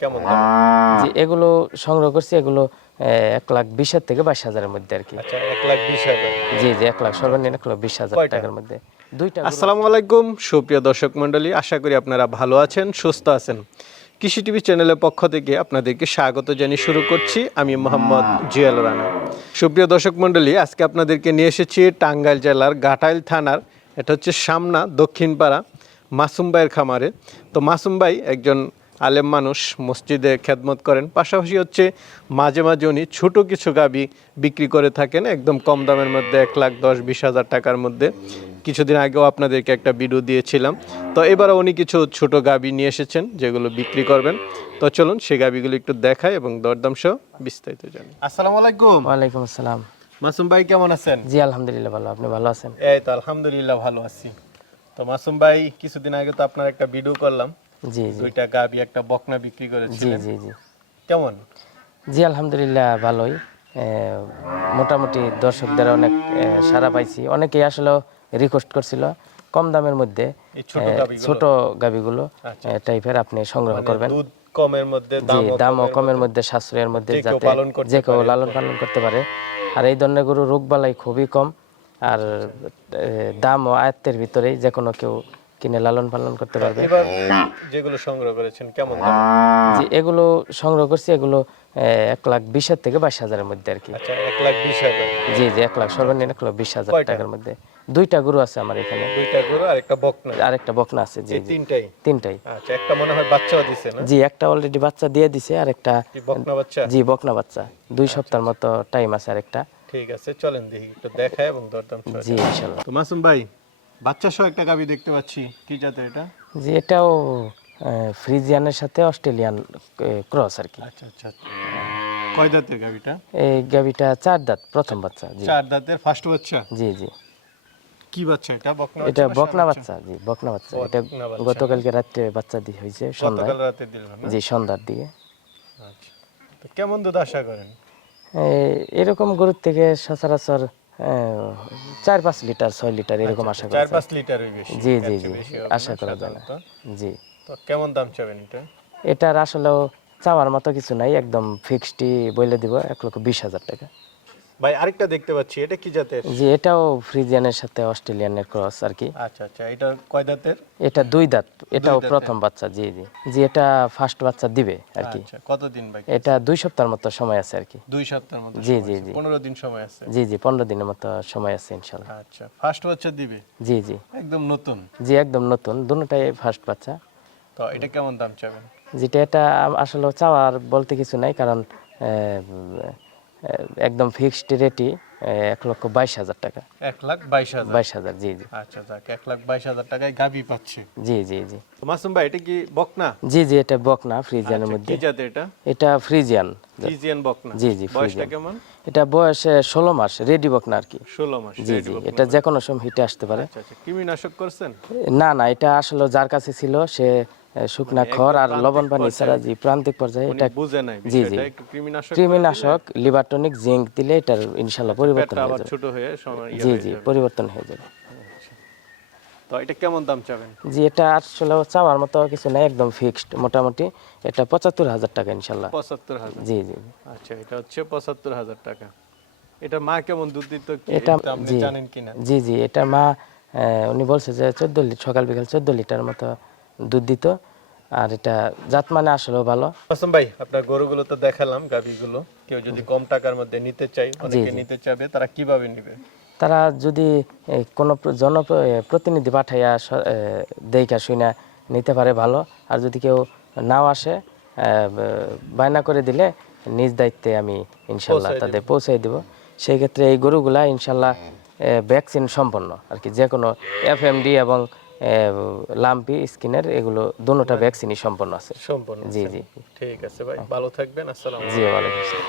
কেমন জি এগুলো সংগ্রহ করছি এগুলো এক লাখ বিশের থেকে বাইশ হাজারের মধ্যে আর কি। আচ্ছা এক লাখ বিশ হাজার। জি জি এক লাখ সর্বনিম্ন এক লাখ বিশ হাজার টাকার মধ্যে। দুইটা আসসালামু আলাইকুম সুপ্রিয় দর্শক মণ্ডলী আশা করি আপনারা ভালো আছেন সুস্থ আছেন। কৃষি টিভি চ্যানেলের পক্ষ থেকে আপনাদেরকে স্বাগত জানিয়ে শুরু করছি। আমি মোহাম্মদ জিয়াল রানা। সুপ্রিয় দর্শক মণ্ডলী আজকে আপনাদেরকে নিয়ে এসেছি টাঙ্গাইল জেলার গাটাইল থানার এটা হচ্ছে সামনা দক্ষিণপাড়া মাসুম ভাইয়ের খামারে। তো মাসুম ভাই একজন আলেম মানুষ মসজিদে খেদমত করেন। পাশাপাশি হচ্ছে মাঝে মাঝে উনি ছোট কিছু গাবি বিক্রি করে থাকেন একদম কম দামের মধ্যে এক লাখ দশ বিশ হাজার টাকার মধ্যে। কিছুদিন আগেও আপনাদেরকে একটা ভিডিও দিয়েছিলাম। তো এবারও উনি কিছু ছোট গাবি নিয়ে এসেছেন যেগুলো বিক্রি করবেন। তো চলুন সেই গাবিগুলো একটু দেখাই এবং দরদাম সহ বিস্তারিত জানি। আসসালামু আলাইকুম। ওয়ালাইকুম আসসালাম। মাসুম ভাই কেমন আছেন? জি আলহামদুলিল্লাহ ভালো। আপনি ভালো আছেন? এই তো আলহামদুলিল্লাহ ভালো আছি। তো মাসুম ভাই কিছুদিন আগে তো আপনার একটা ভিডিও করলাম। জি জি। দুইটা গাবি একটা বকনা বিক্রি করেছিলেন। জি জি কেমন? জি আলহামদুলিল্লাহ ভালোই। মোটামুটি দর্শকদের অনেক সাড়া পাইছি। অনেকেই আসলে রিকোয়েস্ট করছিল কম দামের মধ্যে ছোট গাবিগুলো? টাইপের আপনি সংগ্রহ করবেন। দুধ কমের মধ্যে জি দাম দামও কমের মধ্যে। সাশ্রয়ের মধ্যে যাতে যে কেউ লালন পালন করতে পারে। আর এই ধরনের গরু রোগবালাই খুবই কম। আর দাম ও আয়ত্তের ভিতরেই যে কোনো কেউ কিনে লালন পালন করতে পারবে। যেগুলো সংগ্রহ করেছেন কেমন জি এগুলো সংগ্রহ করছি এগুলো এক লাখ বিশের থেকে বাইশ হাজারের মধ্যে আর কি। আচ্ছা এক লাখ বিশ হাজার। জি জি এক লাখ সর্বনিম্ন এক লাখ বিশ হাজার টাকার মধ্যে। দুইটা গরু আছে আমার এখানে। দুইটা গরু আর একটা বকনা। আর একটা বকনা আছে জি তিনটাই? তিনটাই। আচ্ছা একটা মনে হয় বাচ্চাও দিছে না? জি একটা অলরেডি বাচ্চা দিয়ে দিছে আর একটা কি বকনা বাচ্চা? জি বকনা বাচ্চা। দুই সপ্তাহের মতো টাইম আছে আর একটা ঠিক আছে চলেন দেখি একটু দেখায় এবং দরদাম জি ইনশাল্লাহ। তো মাসুম ভাই বাচ্চা সহ একটা গাবি দেখতে পাচ্ছি। কি জাতের এটা? জি এটাও ফ্রিজিয়ানের সাথে অস্ট্রেলিয়ান ক্রস আর কি। আচ্ছা আচ্ছা কয় দাঁতের গাবিটা? এই গাবিটা চার দাঁত প্রথম বাচ্চা জি। চার দাঁতের ফার্স্ট বাচ্চা? জি জি। কি বাচ্চা এটা? বকনা এটা বাচ্চা বকনা বাচ্চা? জি বকনা বাচ্চা। এটা গতকালকে রাত্রে বাচ্চা দিয়ে হয়েছে সন্ধ্যায়। গতকাল রাতে দিল জি সন্ধ্যার দিকে। আচ্ছা। তো কেমন দুধ আশা করেন? এরকম গরুর থেকে সচরাচর চার পাঁচ লিটার ছয় লিটার এরকম আশা করা চার পাঁচ লিটার জি জি জি আশা করা যায় না। জি। তো কেমন দাম চাবেন এটা? এটার আসলে চাওয়ার মতো কিছু নাই একদম ফিক্সডই বলে দিব এক লক্ষ বিশ হাজার টাকা। ভাই আরেকটা দেখতে পাচ্ছি এটা কি জাতের? জি এটাও ফ্রিজিয়ানের সাথে অস্ট্রেলিয়ানের ক্রস আর কি। আচ্ছা আচ্ছা এটা কয় দাঁতের? এটা দুই দাঁত এটাও প্রথম বাচ্চা জি জি। জি এটা ফার্স্ট বাচ্চা দিবে আর কি। আচ্ছা কতদিন বাকি এটা দুই সপ্তাহের মতো সময় আছে আর কি। দুই সপ্তাহের মতো জি জি জি। পনেরো দিন সময় আছে। জি জি পনেরো দিনের মতো সময় আছে ইনশাল্লাহ। আচ্ছা ফার্স্ট বাচ্চা দিবে? জি জি। একদম নতুন? জি একদম নতুন দুটাই ফার্স্ট বাচ্চা। তো এটা কেমন দাম চাবেন? যেটা এটা আসলে চাওয়ার বলতে কিছু নাই কারণ একদম ফিক্সড রেটই এক লক্ষ বাইশ হাজার টাকা। এক লাখ বাইশ হাজার। বাইশ হাজার জি জি। আচ্ছা যাক এক লাখ বাইশ হাজার টাকায় গাবি পাচ্ছে। জি জি জি। মাসুম ভাই এটা কি বকনা? জি জি এটা বকনা ফ্রিজিয়ানের আচ্ছা, মধ্যে। কি জাতের এটা? এটা ফ্রিজিয়ান। ফ্রিজিয়ান বকনা। জি, জি, বয়সটা। কেমন? এটা বয়স ষোলো মাস রেডি বকনা আর কি। ষোলো মাস জি জি এটা যে কোনো সময় হিটে আসতে পারে। আচ্ছা আচ্ছা কৃমিনাশক করছেন? না না এটা আসলে যার কাছে ছিল সে শুকনা খড় আর লবণ পানি ছাড়া জি প্রান্তিক পর্যায়ে এটা জি, জি। কৃমিনাশক লিভারটনিক জিঙ্ক দিলে এটার ইনশাল্লাহ পরিবর্তন হয়ে যাবে। ছোট হয়ে ইয়ে জি জি পরিবর্তন হয়ে যাবে। তো এটা কেমন দাম চাবেন? জি এটা আসলে চাওয়ার মতো কিছু নাই একদম ফিক্সড মোটামুটি। এটা পঁচাত্তর হাজার টাকা ইনশাল্লাহ। পঁচাত্তর হাজার। জি জি। আচ্ছা এটা হচ্ছে পঁচাত্তর হাজার টাকা। এটা মা কেমন দুধ দিত এটা আপনি জানেন কিনা? জি জি এটা মা উনি বলছে যে চোদ্দ লিটার সকাল বিকাল চোদ্দ লিটার মতো দুধ দিত আর এটা জাত মানে আসলেও ভালো। মাসুম ভাই আপনার গরুগুলো তো দেখালাম গাবিগুলো কেউ যদি কম টাকার মধ্যে নিতে চাই অনেকে নিতে চাবে তারা কীভাবে নেবে? তারা যদি কোনো জন প্রতিনিধি পাঠাইয়া দেখা শুনে নিতে পারে ভালো। আর যদি কেউ নাও আসে বায়না করে দিলে নিজ দায়িত্বে আমি ইনশাল্লাহ তাদের পৌঁছে দিব। সেই ক্ষেত্রে এই গরুগুলা ইনশাল্লাহ ভ্যাকসিন সম্পন্ন। আর কি যে কোনো এফএমডি এবং লাম্পি স্কিনের এগুলো দুটোটা ভ্যাকসিনই সম্পন্ন আছে। সম্পন্ন জি জি। ঠিক আছে ভাই ভালো থাকবেন আসসালাম জি ওয়ালাইকুম